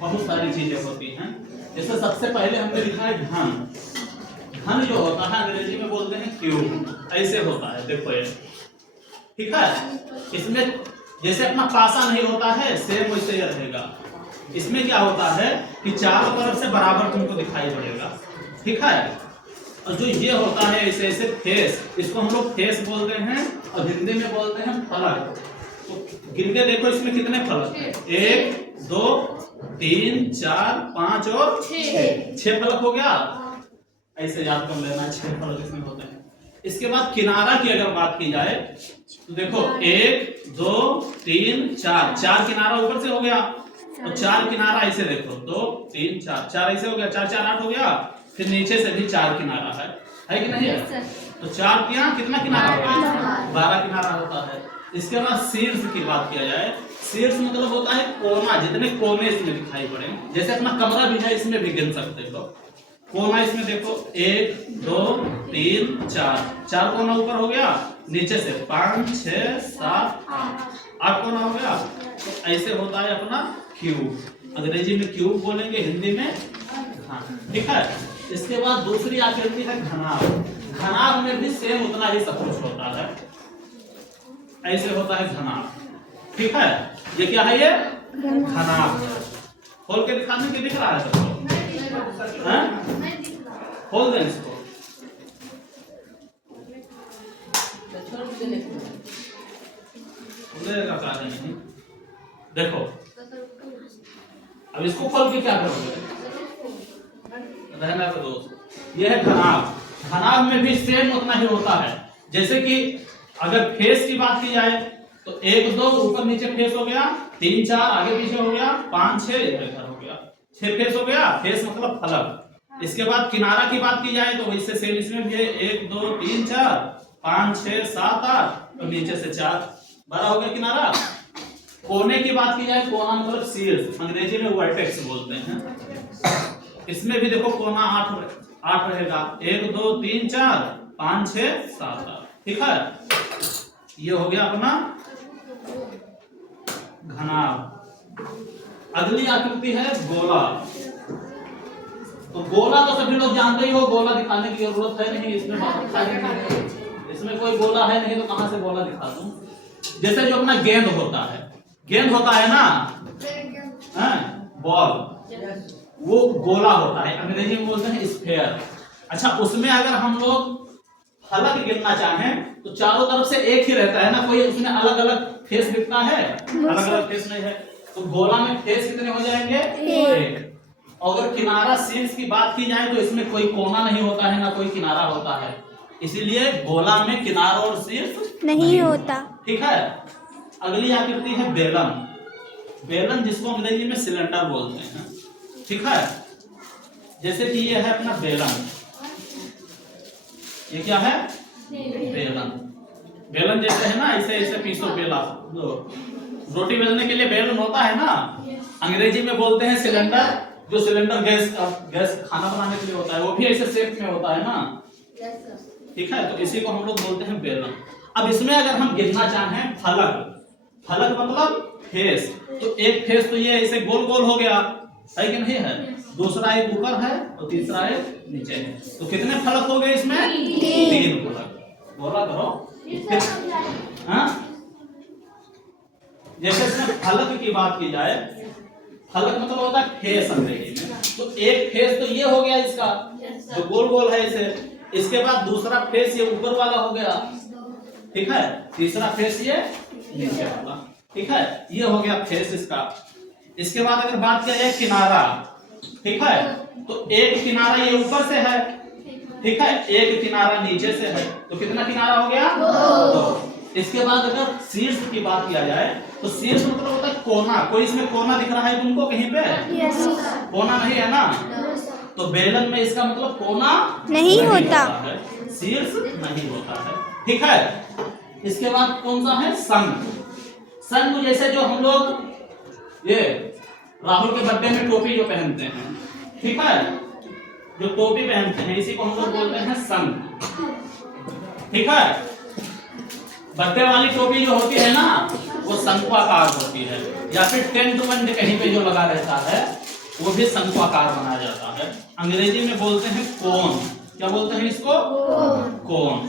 बहुत सारी चीजें होती हैं। जैसे सबसे पहले हमने लिखा है घन। घन जो होता है अंग्रेजी में बोलते हैं क्यूब, ऐसे होता है, देखो ये, ठीक है। इसमें जैसे अपना पासा नहीं होता है, सेम वैसे ही रहेगा। इसमें क्या होता है कि चारों तरफ से बराबर तुमको दिखाई पड़ेगा, ठीक है। और जो ये होता है ऐसे ऐसे फेस, इसको हम लोग फेस बोलते हैं और हिंदी में बोलते हैं फलक। तो गिन के देखो इसमें कितने फलक हैं, 1 2 3 4 5 और 6 फलक हो गया। ऐसे याद कर लेना, 6 फलक इसमें होते हैं। इसके बाद किनारा की अगर बात की जाए तो देखो 1 2 3 4, 4 किनारा ऊपर से हो गया, और 4 किनारा ऐसे देखो 2 3 4, 4 ऐसे हो गया, 4 4 8 हो गया। फिर नीचे से भी 4 किनारा है कि नहीं है? तो 4 किया कितना किनारा हो गया, 12 किनारा होता है। इसके बाद शीर्ष की बात किया जाए, शीर्ष मतलब होता है कोना, जितने कोने इसमें दिखाई पड़े। जैसे अपना कमरा भी है, इसमें भी गिन सकते हो कोना। इसमें देखो 1 2 3 4, 4 कोना ऊपर हो गया, नीचे से 5 6 7 8 कोना हो गया। तो ऐसे होता है अपना क्यूब। अंग्रेजी में क्यूब बोलेंगे, हिंदी में घन, ठीक है। इसके बाद दूसरी आकृति है घनाभ। घनाभ में भी सेम उतना ही सब कुछ होता है, ऐसे होता है घनाभ, ठीक है। ये क्या है, ये घनाभ। खोल के दिखाने के दिख रहा है सबको, खोल दें इसको। नहीं देखो, अब इसको खोल के क्या करोगे, रहना तो दोस्त। ये है घनाभ। घनाभ में भी सेम उतना ही होता है। जैसे कि अगर फेस की बात की जाए तो 1 2 ऊपर नीचे फेस हो गया, 3 4 आगे पीछे हो गया, 5 6 इधर हो गया, 6 फेस हो गया। फेस मतलब फलक। इसके बाद किनारा की बात की जाए तो वैसे सेम इसमें भी है, 1 2 3 4 5 6 7 8 और नीचे से 4, 12 हो गया किनारा। कोने की बात की जाए, कोना मतलब शीर्ष, अंग्रेजी में वर्टेक्स बोलते हैं। इसमें भी देखो कोना 8 रहेगा, 1 2 3 4 5 6 7 8, ठीक है। ये हो गया अपना घनाभ। अगली आकृति है गोला। तो गोला तो सभी लोग जानते ही हो, गोला दिखाने की जरूरत है नहीं, इसमें कोई गोला है नहीं तो कहां से गोला दिखा दूं। जैसे जो अपना गेंद होता है, गेंद होता है ना, बॉल, वो गोला होता है, अंग्रेजी में बोलते हैं स्फेयर। अच्छा, उसमें अगर हम लोग फलक गिनना चाहें तो चारों तरफ से एक ही रहता है ना, कोई उसमें अलग अलग फेस दिखता है, अलग अलग फेस नहीं है। तो गोला में फेस कितने हो जाएंगे, 1। और अगर किनारा शीर्ष की बात की जाए तो इसमें कोई कोना नहीं होता है ना कोई किनारा होता है, इसीलिए गोला में किनारा और शीर्ष नहीं होता, ठीक है। अगली आकृति है बेलन। बेलन जिसको अंग्रेजी में सिलेंडर बोलते हैं, ठीक है। जैसे कि ये है अपना बेलन, ये क्या है, बेलन। बेलन जैसे है ना, ऐसे ऐसे पीसो बेला, रोटी बेलने के लिए बेलन होता है ना, अंग्रेजी में बोलते हैं सिलेंडर। जो सिलेंडर गैस खाना बनाने के लिए होता है, वो भी ऐसे शेप में होता है ना, ठीक है। तो इसी को हम लोग बोलते हैं बेलन। अब इसमें अगर हम गिनना चाहें फलक, फलक मतलब फेस, तो एक फेस तो ये ऐसे गोल गोल हो गया, है कि नहीं है। दूसरा एक ऊपर है और तीसरा एक नीचे है। तो कितने फलक हो गए इसमें, 3 फलक। बोला करो, हाँ। जैसे इसमें फलक की बात की जाए, फलक मतलब होता है फेस अंग्रेजी में। तो एक फेस तो ये हो गया इसका, जो गोल गोल है इसे। इसके बाद दूसरा फेस ये ऊपर वाला हो गया, ठीक है। तीसरा फेस ये नीचे वाला, ठीक है। ये हो गया फेस इसका। इसके बाद अगर बात किया जाए किनारा, ठीक है, तो एक किनारा ये ऊपर से है, ठीक है, एक किनारा नीचे से है, तो कितना किनारा हो गया, 2। इसके बाद अगर शीर्ष की बात किया जाए तो शीर्ष मतलब होता है कोना। कोई इसमें कोना दिख रहा है तुमको कहीं पे, कोना नहीं है ना, तो बेलन में इसका मतलब कोना नहीं होता है, शीर्ष नहीं होता है, ठीक है। इसके बाद कौन सा है, संघ। संघ जैसे जो हम लोग ये राहुल के बर्थडे में टोपी जो पहनते हैं, ठीक है, जो टोपी पहनते हैं इसी को हम लोग बोलते हैं संघ, ठीक है। बर्थडे वाली टोपी जो होती है ना, वो शंकुआकार होती है। या फिर 10 to 1 कहीं पे जो लगा रहता है वो भी शंक्वाकार बनाया जाता है। अंग्रेजी में बोलते हैं कोन। क्या बोलते हैं इसको? कोन।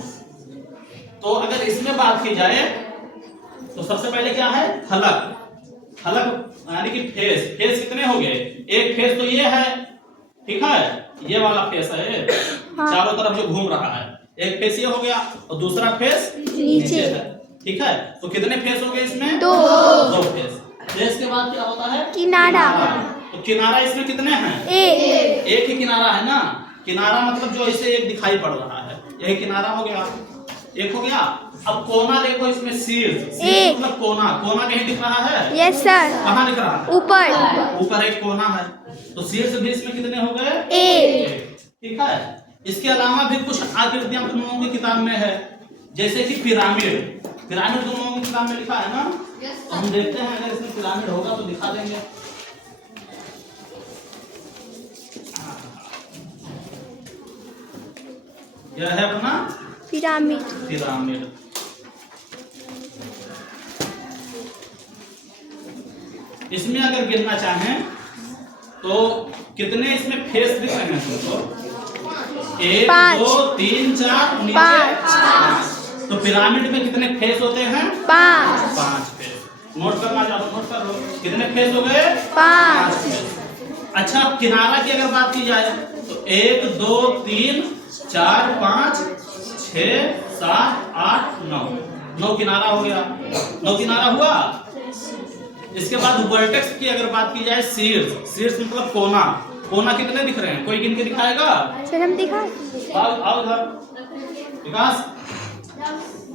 तो अगर इसमें बात की जाए तो सबसे पहले क्या है? फलक। फलक यानी कि फेस। फेस कितने हो गए? एक फेस तो ये है, ठीक है, ये वाला फेस है, चारों तरफ जो घूम रहा है। एक फेस ये हो गया और दूसरा फेस नीचे है, ठीक है। तो कितने फेस हो गए इसमें? दो फेस। फेस के बाद क्या होता है? किनारा। तो किनारा इसमें कितने हैं? एक ही किनारा है ना। किनारा मतलब जो इसे एक दिखाई पड़ रहा है, यही किनारा हो गया, एक हो गया। अब कोना देखो इसमें, शीर्ष मतलब कोना। कोना कहीं दिख रहा है? Yes sir. कहाँ दिख रहा है? ऊपर एक कोना है। तो शीर्ष भी इसमें कितने हो गए? एक, ठीक है। इसके अलावा भी कुछ आकृतियां तुम लोगों की किताब में है, जैसे कि पिरामिड। पिरामिड तुम लोगों की किताब में लिखा है ना? तो हम देखते हैं, अगर इसमें पिरामिड होगा तो दिखा देंगे। यह है अपना पिरामिड। पिरामिड इसमें अगर गिनना चाहें तो कितने इसमें फेस दिख रहे हैं तुमको? 1 2 3 4 5। तो पिरामिड में कितने फेस होते हैं? 5 फेस। नोट करना चाहो नोट कर लो। कितने फेस हो गए? 5 फेस। अच्छा, अब किनारा की अगर बात की जाए तो 1 2 3 4 5 6 7 8 9 किनारा हो गया। 9 किनारा हुआ। इसके बाद वर्टेक्स की अगर बात की जाए, शीर्ष मतलब कोना। कोना कितने दिख रहे हैं? कोई गिन के दिखाएगा? सर हम दिखा। आओ इधर विकास,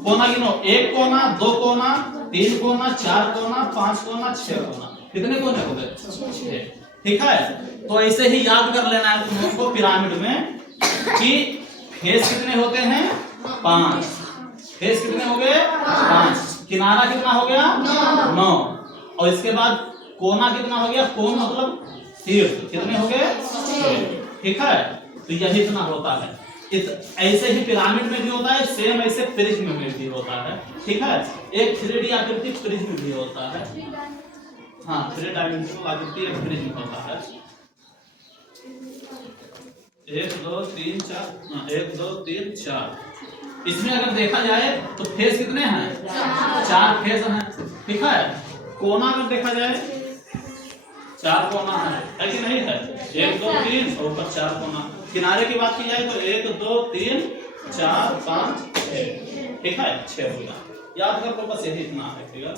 कोना गिनो। 1 कोना, 2 कोना, 3 कोना, 4 कोना, 5 कोना, 6 कोना। कितने कोने हो गए? 6, ठीक है। तो ऐसे ही याद कर लेना है तुम लोगों को पिरामिड में कि फेस कितने होते हैं? 5। फेस कितने हो गए? 5। किनारा कितना हो गया? 9। और इसके बाद कोना कितना हो गया? कोन मतलब शीर्ष कितने हो गए? 6, ठीक है। तो यही इतना होता है। ऐसे ही पिरामिड में भी होता है, सेम ऐसे प्रिज्म में भी होता है, ठीक है। एक 3D आकृति प्रिज्म भी होता है। हाँ, 3 डायमेंशनल आकृति एक प्रिज्म होता है। 1 2 3 4 1 2 3 4। इसमें अगर देखा जाए तो फेस कितने हैं? 4 फेस हैं, ठीक है। कोना अगर देखा जाए 4 कोना है कि नहीं है? 1 2 3 और ऊपर 4 कोना। किनारे की बात की जाए तो 1 2 3 4 5 6, ठीक है। 6 हो गया। याद कर लो बस, यही इतना है, ठीक है।